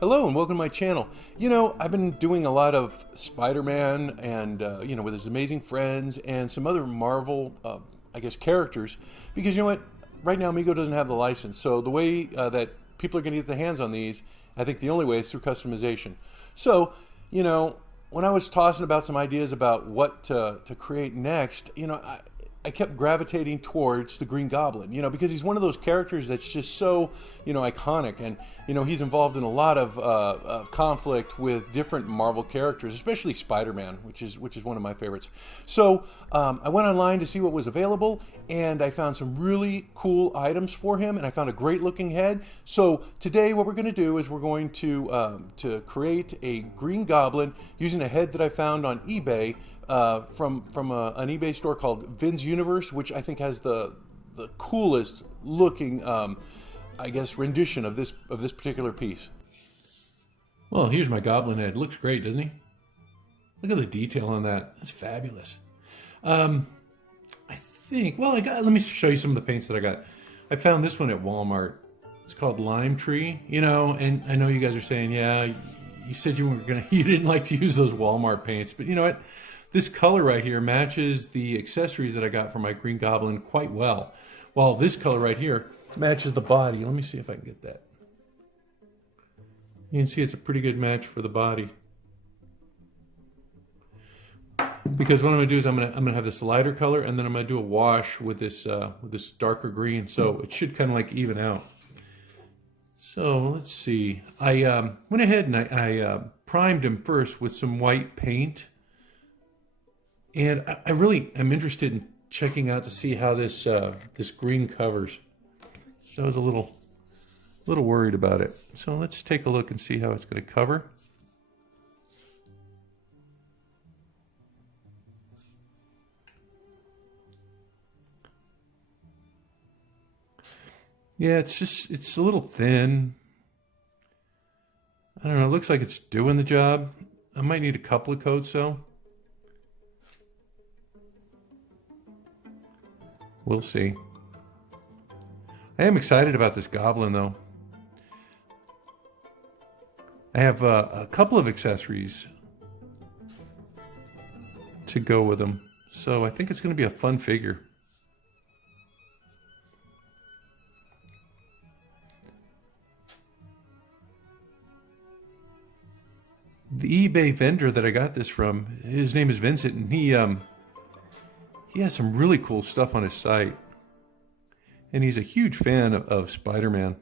Hello and welcome to my channel. You know, I've been doing a lot of Spider-Man and, with his amazing friends and some other Marvel, characters. Because you know what? Right now, Mego doesn't have the license. So the way that people are going to get their hands on these, I think the only way is through customization. So, when I was tossing about some ideas about what to create next, I kept gravitating towards the Green Goblin, because he's one of those characters that's just so, iconic. And, he's involved in a lot of conflict with different Marvel characters, especially Spider-Man, which is one of my favorites. So I went online to see what was available, and I found some really cool items for him, and I found a great looking head. So today what we're going to do is we're going to create a Green Goblin using a head that I found on eBay from an eBay store called Vin's Universe, which I think has the coolest looking, rendition of this particular piece. Well, here's my goblin head. Looks great, doesn't he? Look at the detail on that. That's fabulous. I think, well, let me show you some of the paints that I got. I found this one at Walmart. It's called Lime Tree, and I know you guys are saying, yeah, you said you didn't like to use those Walmart paints, but you know what? This color right here matches the accessories that I got for my Green Goblin quite well. While this color right here matches the body. Let me see if I can get that. You can see it's a pretty good match for the body. Because what I'm going to do is I'm going to have this lighter color, and then I'm going to do a wash with this darker green, so it should kind of like even out. So let's see. I went ahead and I primed him first with some white paint. And I really am interested in checking out to see how this green covers. So I was a little worried about it. So let's take a look and see how it's going to cover. Yeah, it's a little thin. I don't know, it looks like it's doing the job. I might need a couple of coats though. We'll see. I am excited about this goblin, though. I have a couple of accessories to go with him, so I think it's going to be a fun figure. The eBay vendor that I got this from, his name is Vincent, and he has some really cool stuff on his site. And he's a huge fan of Spider-Man.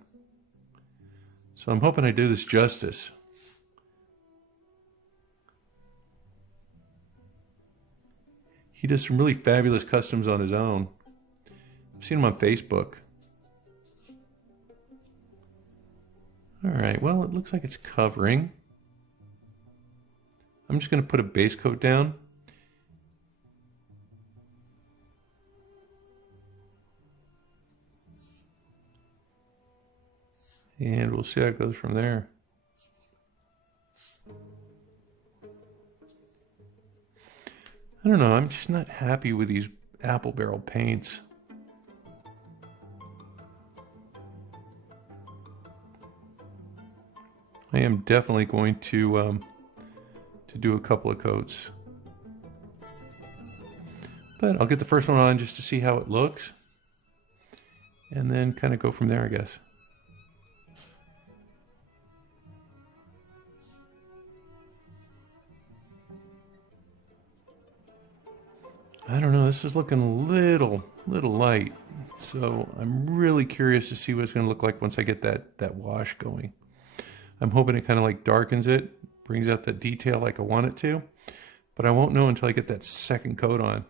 So I'm hoping I do this justice. He does some really fabulous customs on his own. I've seen him on Facebook. Alright, well, it looks like it's covering. I'm just going to put a base coat down. And we'll see how it goes from there. I don't know, I'm just not happy with these apple barrel paints. I am definitely going to do a couple of coats. But I'll get the first one on just to see how it looks. And then kind of go from there, I guess. I don't know, this is looking a little light. So I'm really curious to see what it's going to look like once I get that wash going. I'm hoping it kind of like darkens it, brings out the detail like I want it to. But I won't know until I get that second coat on.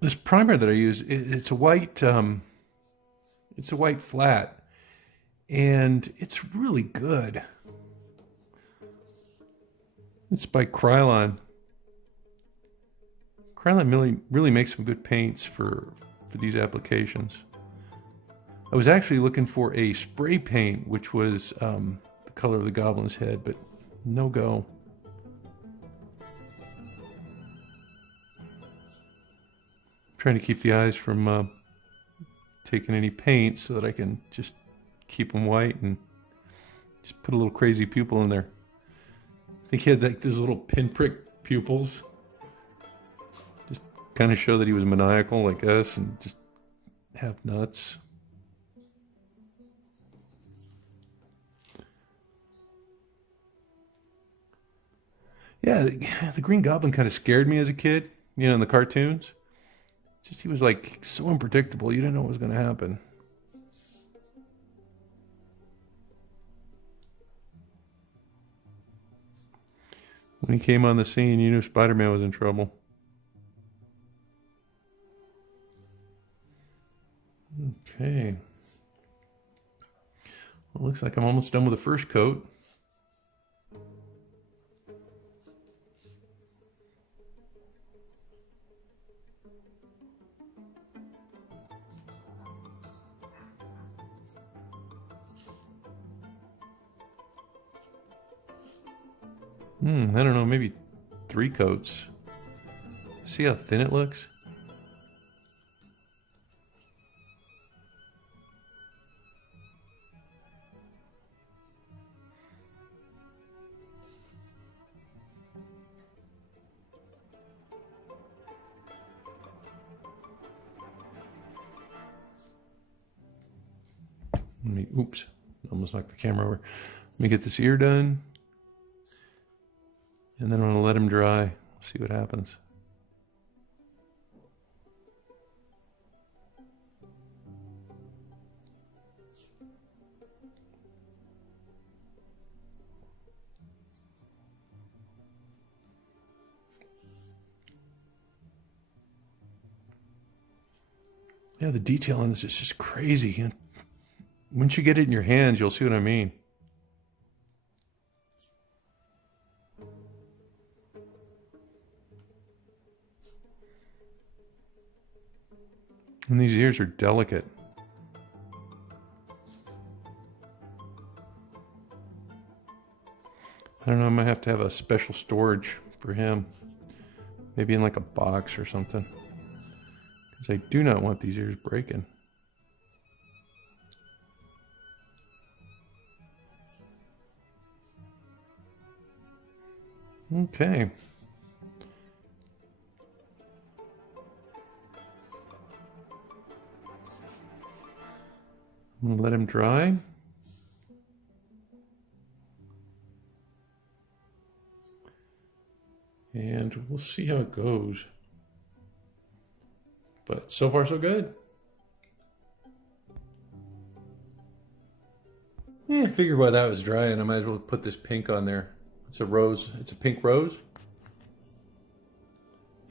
This primer that I use, it's a white flat, and it's really good. It's by Krylon. Krylon really makes some good paints for these applications. I was actually looking for a spray paint, which was the color of the goblin's head, but no go. Trying to keep the eyes from taking any paint so that I can just keep them white and just put a little crazy pupil in there. I think he had like those little pinprick pupils. Just kind of show that he was maniacal like us and just have nuts. Yeah, the Green Goblin kind of scared me as a kid, in the cartoons. Just he was like so unpredictable. You didn't know what was going to happen. When he came on the scene, you knew Spider-Man was in trouble. Okay. Well, looks like I'm almost done with the first coat. I don't know, maybe 3 coats. See how thin it looks? Oops, almost knocked the camera over. Let me get this ear done. And then I'm going to let him dry. See what happens. Yeah, the detail on this is just crazy. Once you get it in your hands, you'll see what I mean. And these ears are delicate. I don't know, I might have to have a special storage for him. Maybe in like a box or something. Because I do not want these ears breaking. Okay. I'm gonna let him dry. And we'll see how it goes. But so far so good. Yeah, I figured while that was drying, I might as well put this pink on there. It's a rose. It's a pink rose.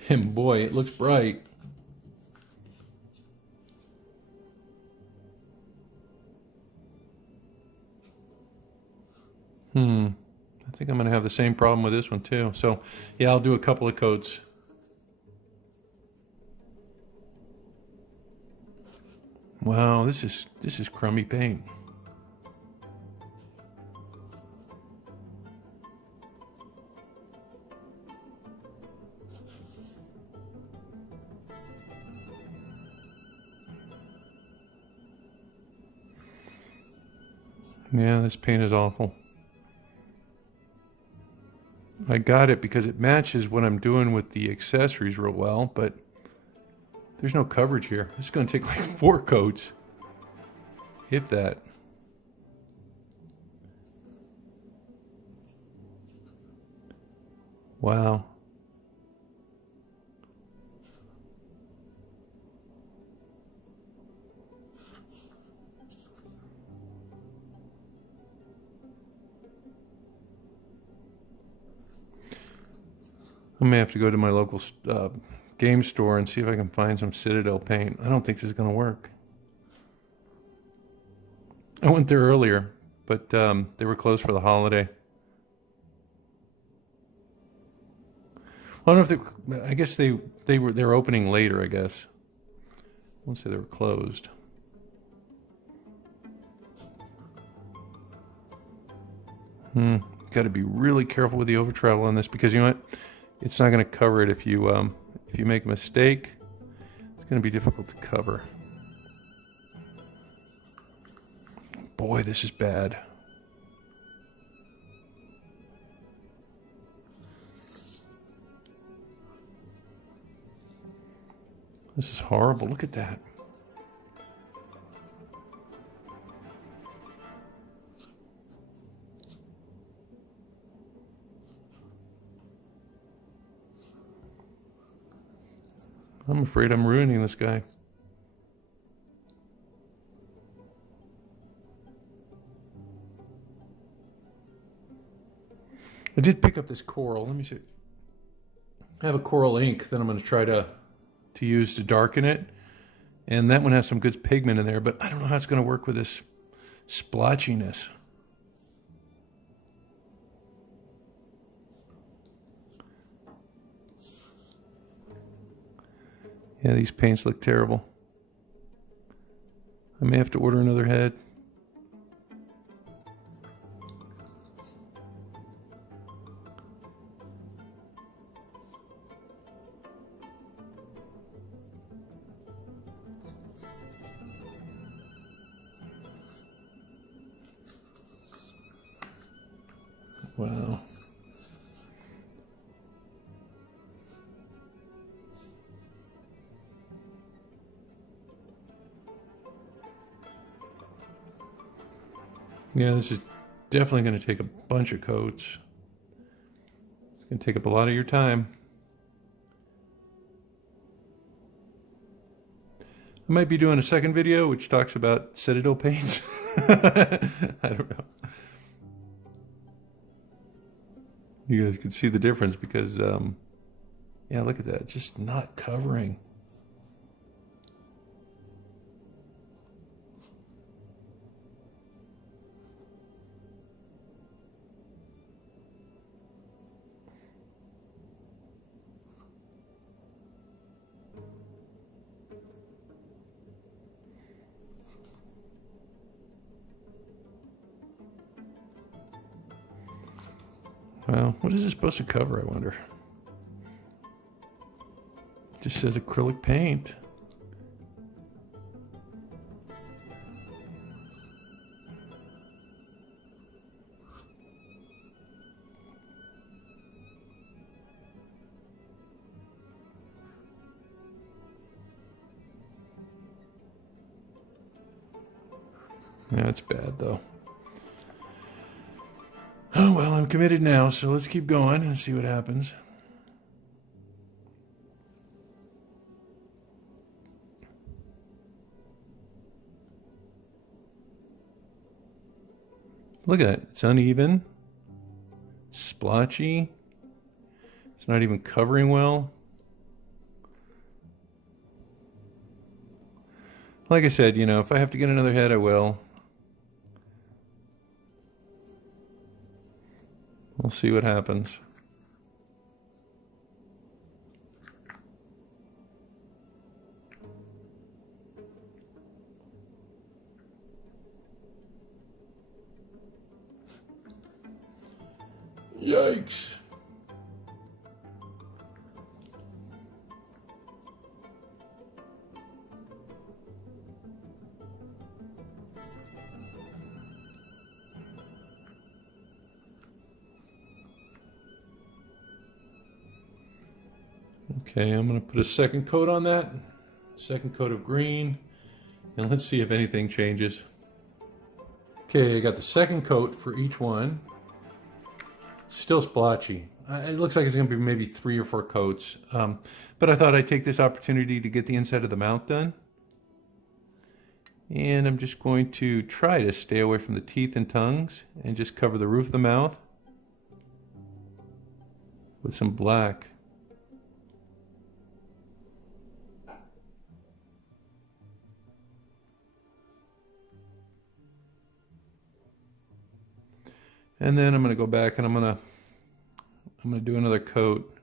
And boy, it looks bright. I think I'm going to have the same problem with this one too. So, yeah, I'll do a couple of coats. Wow, this is crummy paint. Yeah, this paint is awful. I got it because it matches what I'm doing with the accessories real well, but there's no coverage here. This is going to take like 4 coats. If that. Wow. I may have to go to my local game store and see if I can find some Citadel paint. I don't think this is going to work. I went there earlier, but they were closed for the holiday. I don't know if I guess they were opening later, I guess. I won't say they were closed. Got to be really careful with the over travel on this, because you know what? It's not going to cover it if you make a mistake. It's going to be difficult to cover. Boy, this is bad. This is horrible. Look at that. I'm afraid I'm ruining this guy. I did pick up this coral. Let me see. I have a coral ink that I'm going to try to use to darken it. And that one has some good pigment in there, but I don't know how it's going to work with this splotchiness. Yeah, these paints look terrible. I may have to order another head. Wow. Yeah, this is definitely going to take a bunch of coats. It's going to take up a lot of your time. I might be doing a second video which talks about Citadel paints. I don't know. You guys can see the difference because, yeah, look at that. Just not covering. Well, what is this supposed to cover, I wonder? It just says acrylic paint. Yeah, it's bad though. Oh, well, I'm committed now, so let's keep going and see what happens. Look at it. It's uneven, splotchy. It's not even covering well. Like I said, you know, if I have to get another head, I will. We'll see what happens. Yikes. Okay, I'm going to put a second coat on that. Second coat of green. And let's see if anything changes. Okay, I got the second coat for each one. Still splotchy. It looks like it's going to be maybe 3 or 4 coats. But I thought I'd take this opportunity to get the inside of the mount done. And I'm just going to try to stay away from the teeth and tongues and just cover the roof of the mouth with some black. And then I'm going to go back and I'm going to do another coat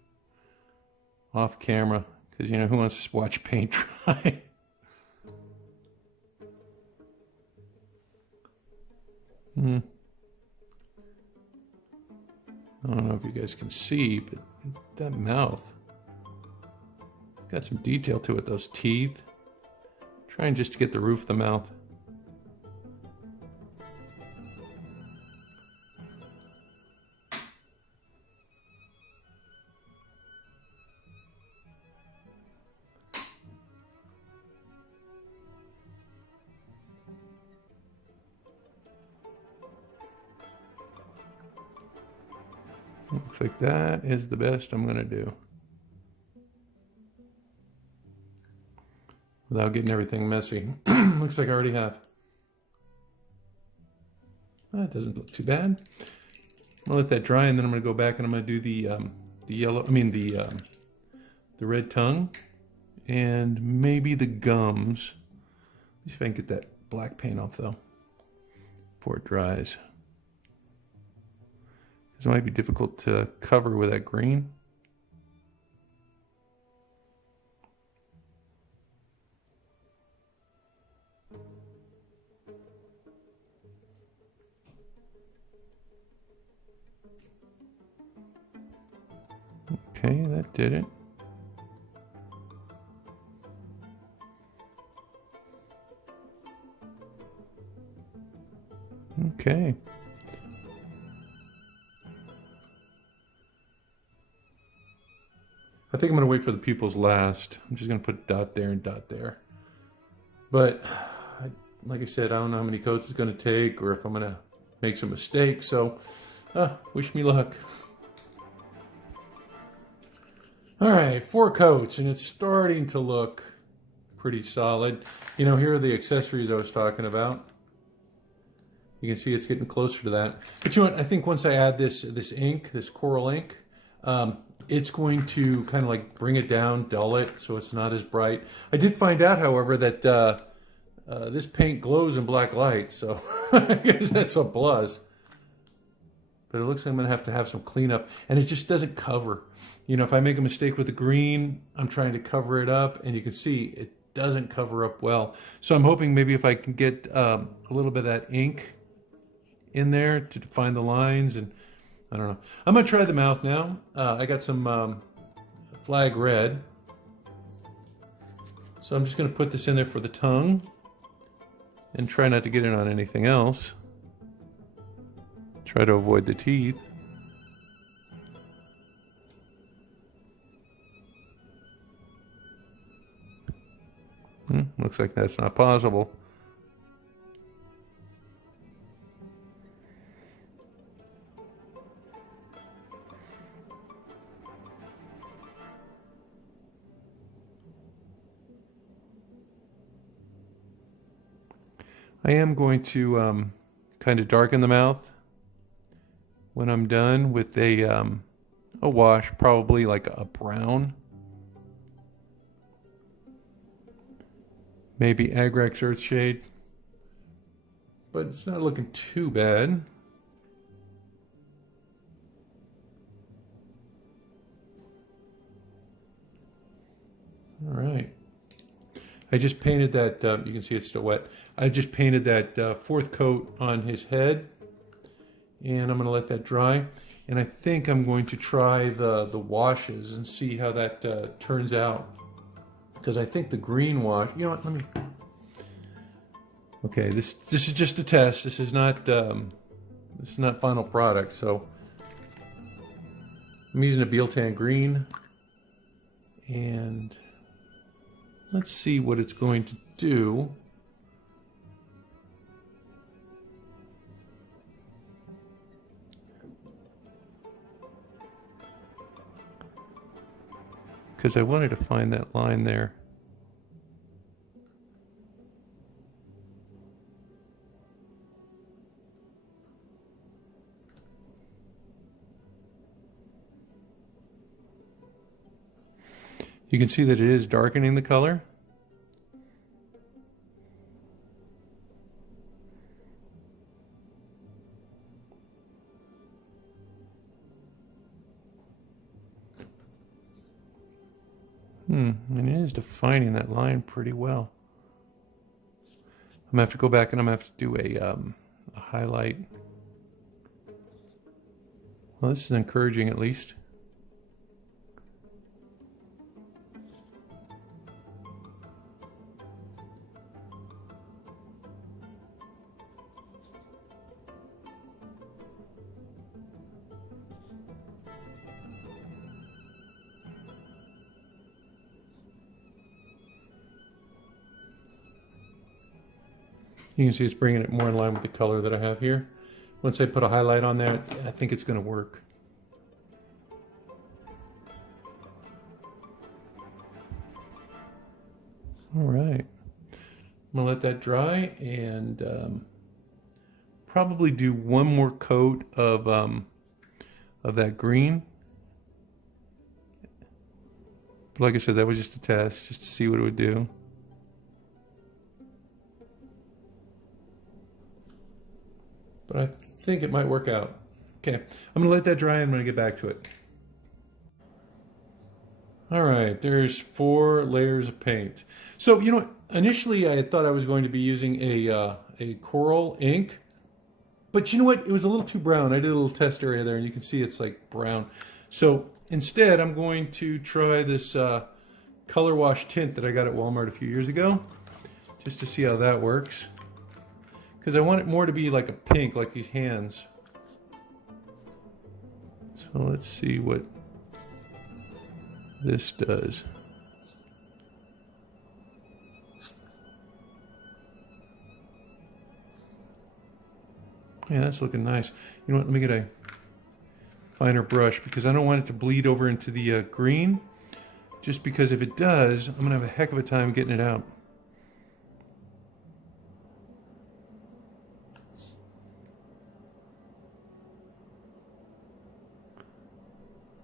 off camera, because you know, who wants to watch paint dry? I don't know if you guys can see, but that mouth, it's got some detail to it, those teeth. Trying just to get the roof of the mouth. Looks like that is the best I'm going to do. Without getting everything messy. Looks like I already have. That doesn't look too bad. I'm going to let that dry, and then I'm going to go back and I'm going to do the red tongue and maybe the gums. Let me see if I can get that black paint off though before it dries. It might be difficult to cover with that green. Okay, that did it. Okay. I think I'm going to wait for the pupils last. I'm just going to put a dot there and dot there. But, like I said, I don't know how many coats it's going to take or if I'm going to make some mistakes. So, wish me luck. Alright, 4 coats, and it's starting to look pretty solid. You know, here are the accessories I was talking about. You can see it's getting closer to that. But you know what, I think once I add this ink, this coral ink, it's going to kind of like bring it down, dull it, so it's not as bright. I did find out, however, that this paint glows in black light, so I guess that's a plus. But it looks like I'm going to have some cleanup, and it just doesn't cover. You know, if I make a mistake with the green, I'm trying to cover it up, and you can see it doesn't cover up well. So I'm hoping maybe if I can get a little bit of that ink in there to define the lines, and I don't know. I'm going to try the mouth now. I got some flag red. So I'm just going to put this in there for the tongue and try not to get it on anything else. Try to avoid the teeth. Looks like that's not possible. I am going to kind of darken the mouth when I'm done with a wash, probably like a brown. Maybe Agrax Earthshade. But it's not looking too bad. All right. I just painted that, you can see it's still wet. I just painted that 4th coat on his head. And I'm going to let that dry. And I think I'm going to try the washes and see how that turns out. Because I think the green wash, you know what, let me... Okay, this is just a test. This is not final product, so... I'm using a Bealtan green. And let's see what it's going to do. Because I wanted to find that line there. You can see that it is darkening the color. And it is defining that line pretty well. I'm going to have to go back and I'm going to have to do a highlight. Well, this is encouraging at least. You can see it's bringing it more in line with the color that I have here. Once I put a highlight on there, I think it's going to work. All right. I'm going to let that dry and probably do one more coat of that green. But like I said, that was just a test, just to see what it would do. But I think it might work out. Okay, I'm gonna let that dry and I'm gonna get back to it. All right, there's 4 layers of paint. So, you know what? Initially I thought I was going to be using a coral ink, but you know what? It was a little too brown. I did a little test area there and you can see it's like brown. So instead I'm going to try this color wash tint that I got at Walmart a few years ago, just to see how that works. Because I want it more to be like a pink, like these hands. So let's see what this does. Yeah, that's looking nice. You know what, let me get a finer brush because I don't want it to bleed over into the green. Just because if it does, I'm gonna have a heck of a time getting it out.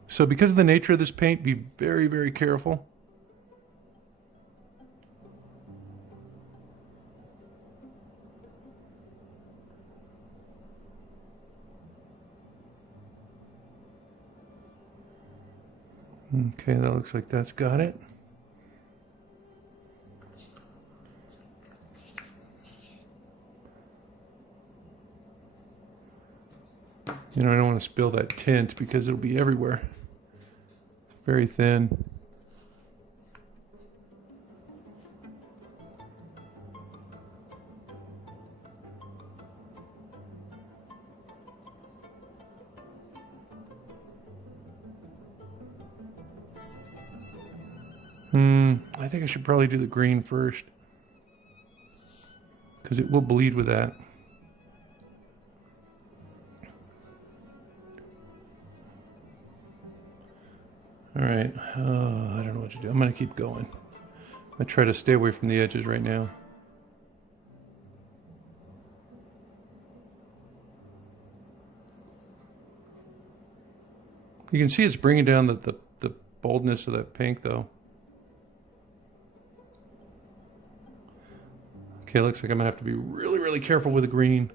So because of the nature of this paint, be very, very careful. Okay, that looks like that's got it. You know, I don't want to spill that tint because it'll be everywhere. It's very thin. I think I should probably do the green first because it will bleed with that. All right, I don't know what to do. I'm gonna keep going. I try to stay away from the edges right now. You can see it's bringing down the boldness of that pink though. Okay, looks like I'm gonna have to be really, really careful with the green.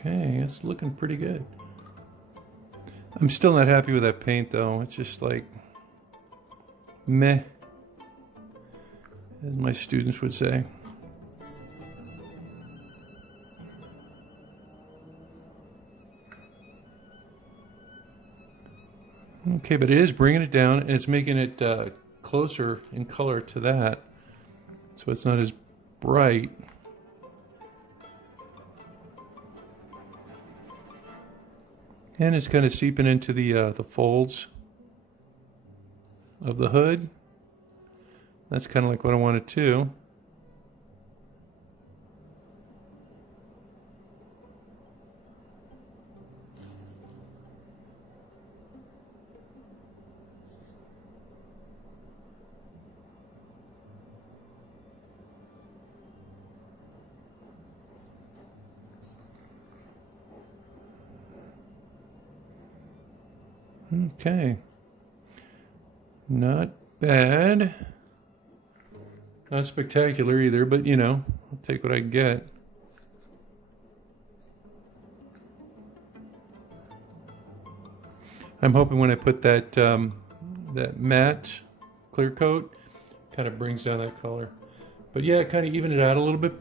Okay, it's looking pretty good. I'm still not happy with that paint though. It's just like meh, as my students would say. Okay, but it is bringing it down and it's making it closer in color to that, so it's not as bright. And it's kind of seeping into the folds of the hood. That's kind of like what I wanted too. Okay. Not bad. Not spectacular either, but you know, I'll take what I can get. I'm hoping when I put that that matte clear coat, kind of brings down that color. But yeah, kind of evened it out a little bit.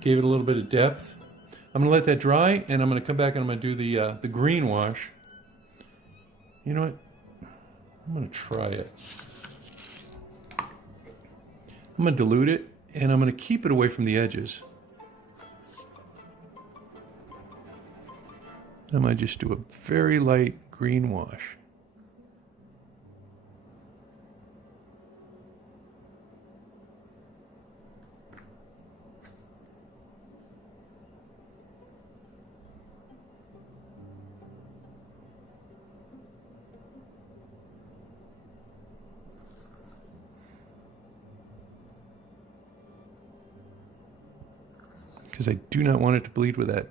Gave it a little bit of depth. I'm gonna let that dry, and I'm gonna come back and I'm gonna do the green wash. You know what? I'm gonna try it. I'm gonna dilute it, and I'm gonna keep it away from the edges. I might just do a very light green wash. Because I do not want it to bleed with that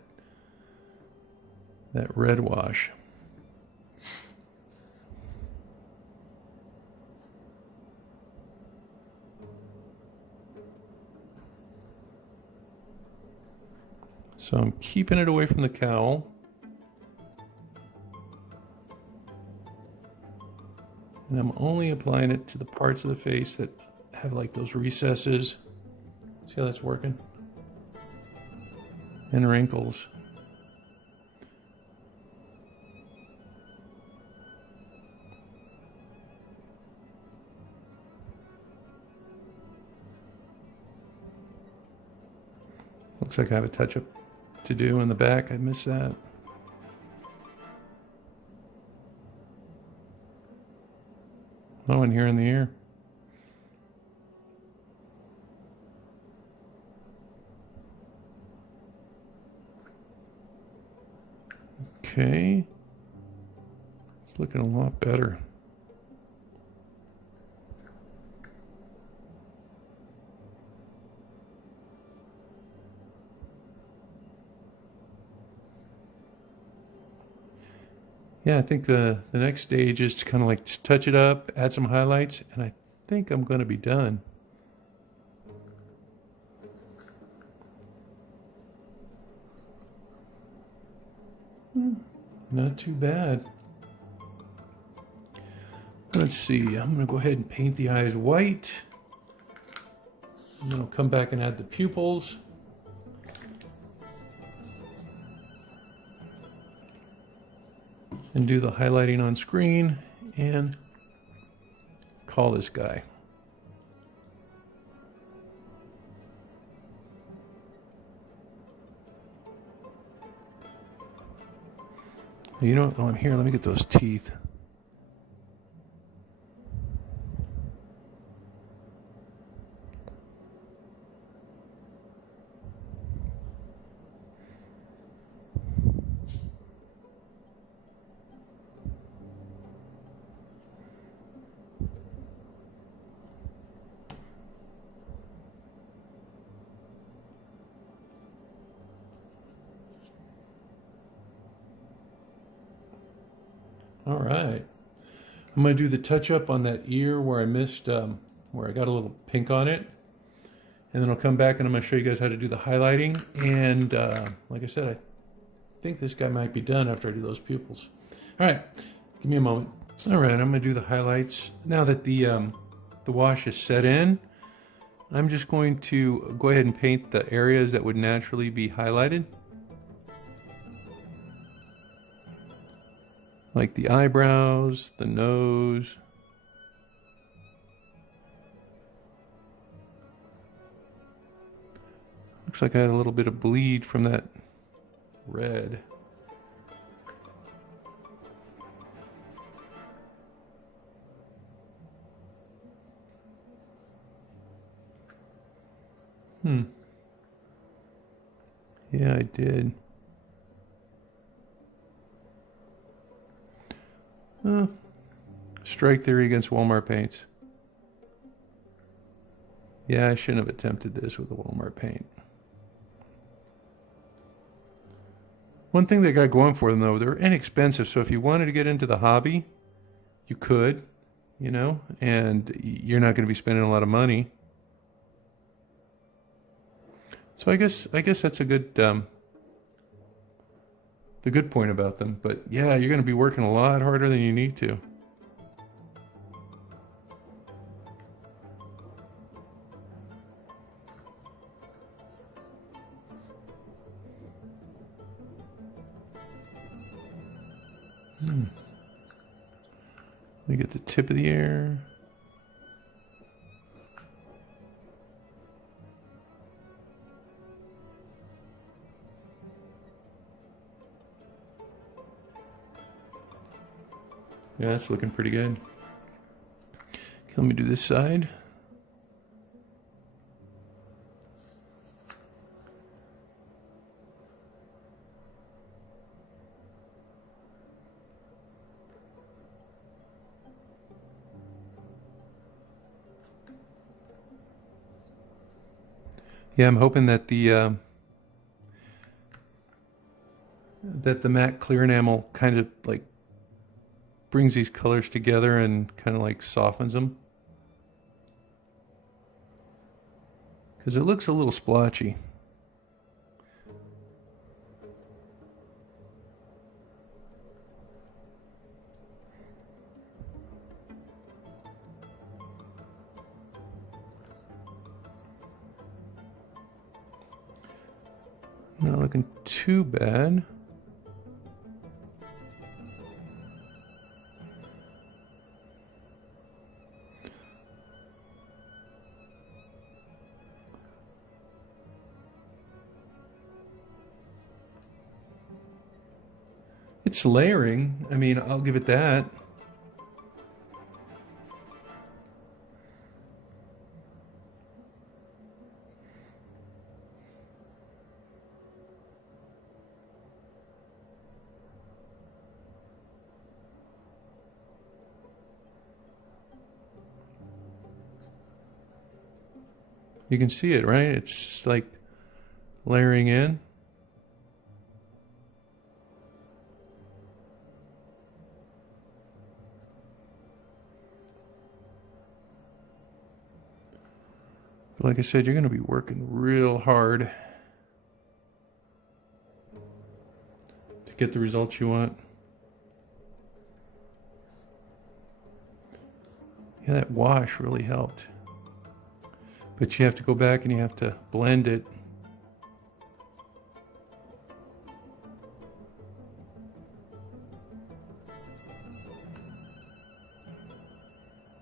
red wash. So I'm keeping it away from the cowl. And I'm only applying it to the parts of the face that have like those recesses. See how that's working? And wrinkles. Looks like I have a touch-up to do in the back. I missed that. Oh, and here in the ear. Okay. It's looking a lot better. Yeah, I think the next stage is to kind of like touch it up, add some highlights, and I think I'm going to be done. Not too bad. Let's see, I'm going to go ahead and paint the eyes white. And then I'll come back and add the pupils. And do the highlighting on screen and call this guy. You know what? While I'm here, let me get those teeth. All right. I'm going to do the touch up on that ear where I missed, where I got a little pink on it. And then I'll come back and I'm going to show you guys how to do the highlighting. And like I said, I think this guy might be done after I do those pupils. All right. Give me a moment. All right. I'm going to do the highlights. Now that the wash is set in, I'm just going to go ahead and paint the areas that would naturally be highlighted. Like the eyebrows, the nose. Looks like I had a little bit of bleed from that red. Yeah, I did. Strike theory against Walmart paints. Yeah, I shouldn't have attempted this with the Walmart paint. One thing they got going for them, though, they're inexpensive. So if you wanted to get into the hobby, you could. you know, and you're not going to be spending a lot of money. So I guess that's a good the good point about them. But yeah, you're going to be working a lot harder than you need to. Let me get the tip of the air. Yeah, that's looking pretty good. Okay, let me do this side. Yeah, I'm hoping that the matte clear enamel kind of like brings these colors together and kind of like softens them. Because it looks a little splotchy. Not looking too bad. It's layering. I mean, I'll give it that. You can see it, right? It's just like layering in. But like I said, you're going to be working real hard to get the results you want. Yeah, that wash really helped. But you have to go back and you have to blend it.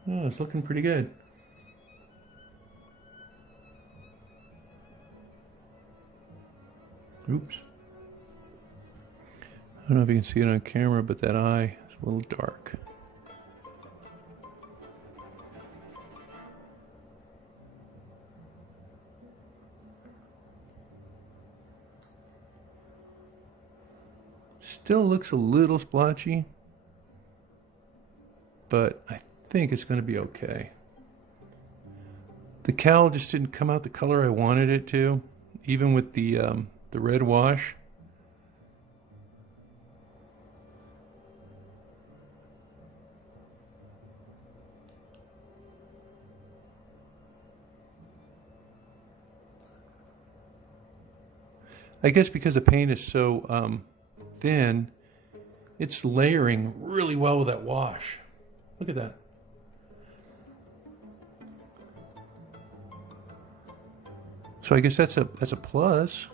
Oh, it's looking pretty good. Oops. I don't know if you can see it on camera, but that eye is a little dark. Still looks a little splotchy, but I think it's going to be okay. The cowl just didn't come out the color I wanted it to, even with the red wash. I guess because the paint is so thin, it's layering really well with that wash. Look at that. So I guess that's a plus.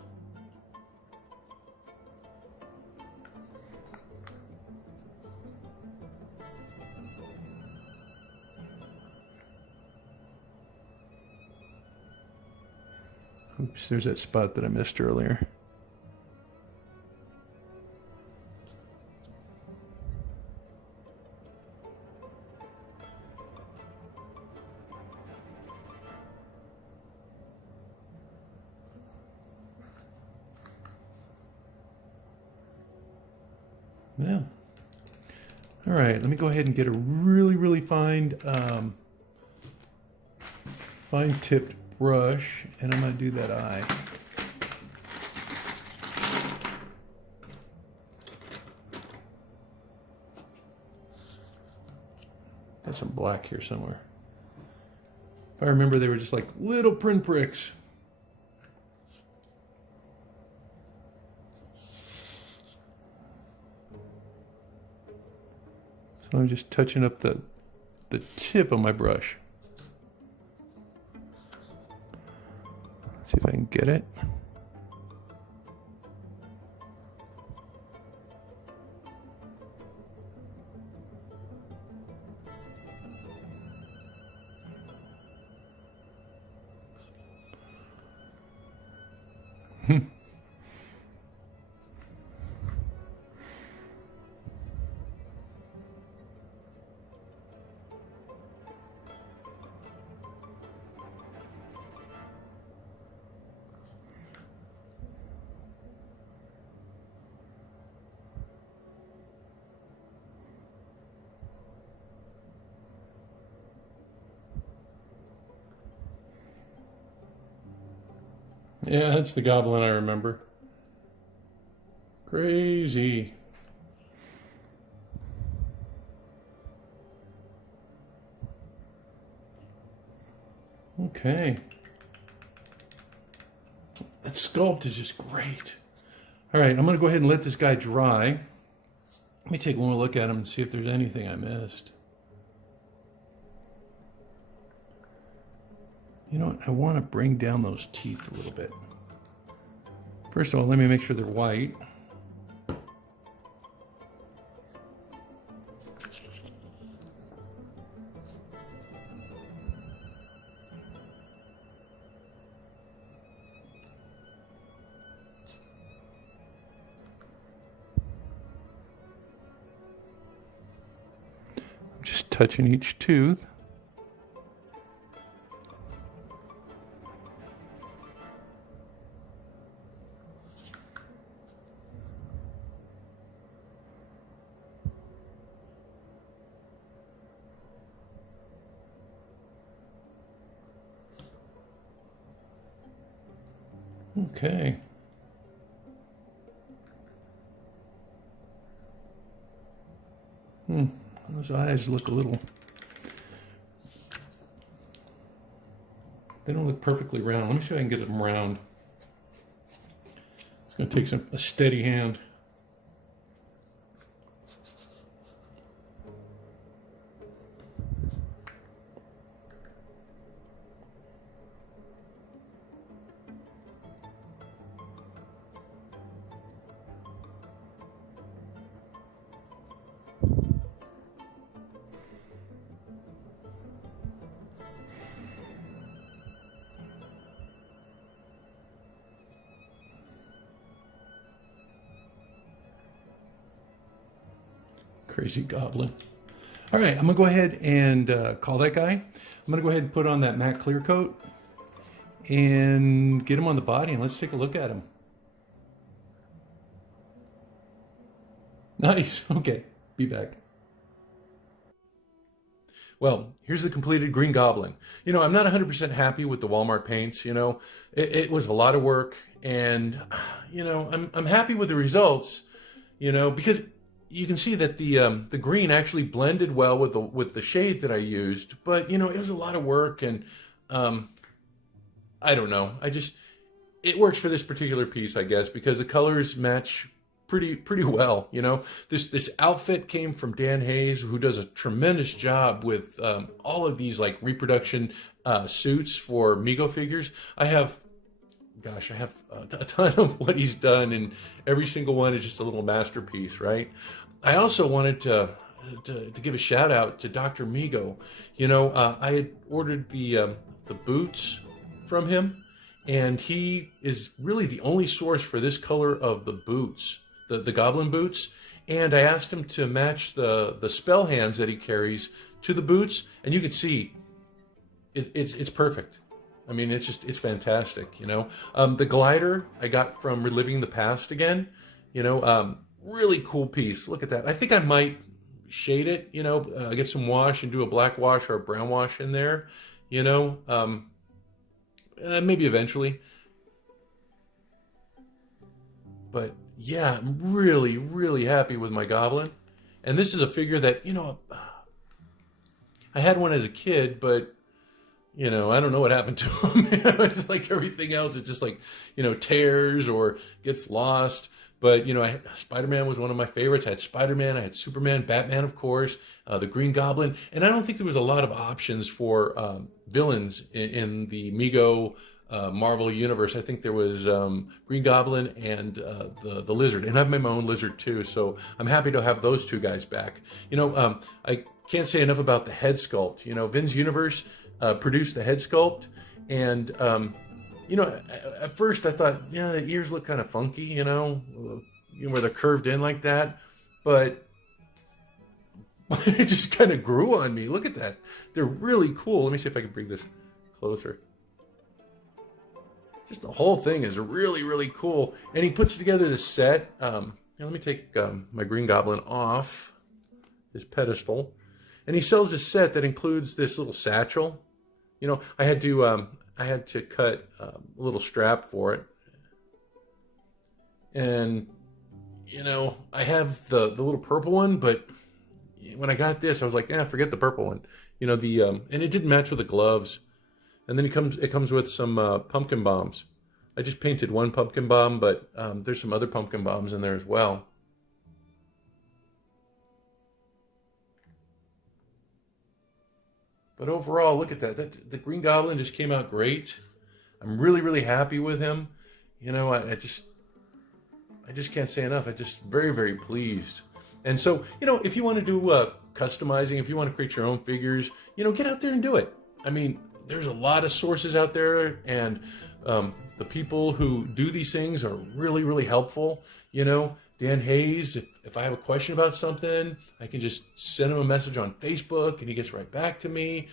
Oops, there's that spot that I missed earlier. Yeah. All right, let me go ahead and get a really fine tipped brush, and I'm going to do that eye. Got some black here somewhere. If I remember, they were just like little pinpricks. So I'm just touching up the tip of my brush. Let's see if I can get it. Yeah, that's the goblin I remember. Crazy. Okay. That sculpt is just great. All right, I'm going to go ahead and let this guy dry. Let me take one more look at him and see if there's anything I missed. You know what? I want to bring down those teeth a little bit. First of all, let me make sure they're white. Just touching each tooth. Okay. Those eyes look a little... They don't look perfectly round. Let me see if I can get them round. It's going to take a steady hand. Crazy goblin. All right, I'm gonna go ahead and call that guy. I'm gonna go ahead and put on that matte clear coat and get him on the body, and let's take a look at him. Nice. Okay, be back. Well, here's the completed Green Goblin. You know, I'm not 100% happy with the Walmart paints. You know, it was a lot of work, and you know, I'm happy with the results. You know, because you can see that the green actually blended well with the shade that I used, but you know, it was a lot of work, and I don't know. It works for this particular piece, I guess, because the colors match pretty well. You know, this outfit came from Dan Hayes, who does a tremendous job with all of these like reproduction suits for Mego figures. I have a ton of what he's done, and every single one is just a little masterpiece, right? I also wanted to give a shout out to Dr. Mego. You know, I had ordered the boots from him, and he is really the only source for this color of the boots, the goblin boots. And I asked him to match the spell hands that he carries to the boots, and you can see it's perfect. I mean, it's fantastic, you know. The glider I got from Relivingthepastagain, you know, really cool piece. Look at that. I think I might shade it, you know, get some wash and do a black wash or a brown wash in there, you know, maybe eventually. But yeah, I'm really happy with my goblin. And this is a figure that, you know, I had one as a kid, but I don't know what happened to him. It's like everything else. It's just like, tears or gets lost. But, Spider-Man was one of my favorites. I had Spider-Man, I had Superman, Batman, of course, the Green Goblin. And I don't think there was a lot of options for villains in the Mego Marvel universe. I think there was Green Goblin and the Lizard. And I've made my own Lizard, too. So I'm happy to have those two guys back. I can't say enough about the head sculpt. Vin's Universe produced the head sculpt, and at first I thought, the ears look kind of funky, where they're curved in like that, but it just kind of grew on me. Look at that; they're really cool. Let me see if I can bring this closer. Just the whole thing is really, really cool, and he puts together this set. Let me take my Green Goblin off his pedestal, and he sells this set that includes this little satchel. I had to cut a little strap for it, and I have the little purple one, but when I got this, I was like, forget the purple one. And it didn't match with the gloves. And then it comes with some pumpkin bombs. I just painted one pumpkin bomb, but there's some other pumpkin bombs in there as well. But overall, look at that. The Green Goblin just came out great. I'm really, really happy with him. I just can't say enough. I'm just very, very pleased. And so, if you want to do customizing, if you want to create your own figures, get out there and do it. I mean, there's a lot of sources out there, and the people who do these things are really, really helpful. Dan Hayes, if I have a question about something, I can just send him a message on Facebook and he gets right back to me.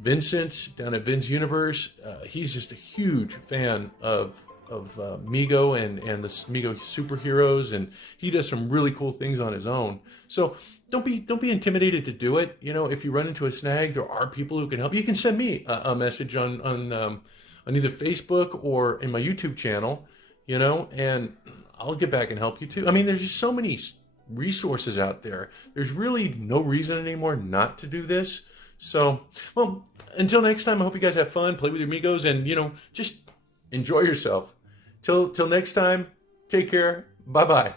Vincent down at Vin's Universe, he's just a huge fan of Mego and the Mego superheroes, and he does some really cool things on his own. So don't be intimidated to do it. If you run into a snag, there are people who can help. You can send me a message on either Facebook or in my YouTube channel, and I'll get back and help you too. I mean, there's just so many resources out there. There's really no reason anymore not to do this. So, well, until next time, I hope you guys have fun, play with your Megos, and, just enjoy yourself. Till next time, take care. Bye-bye.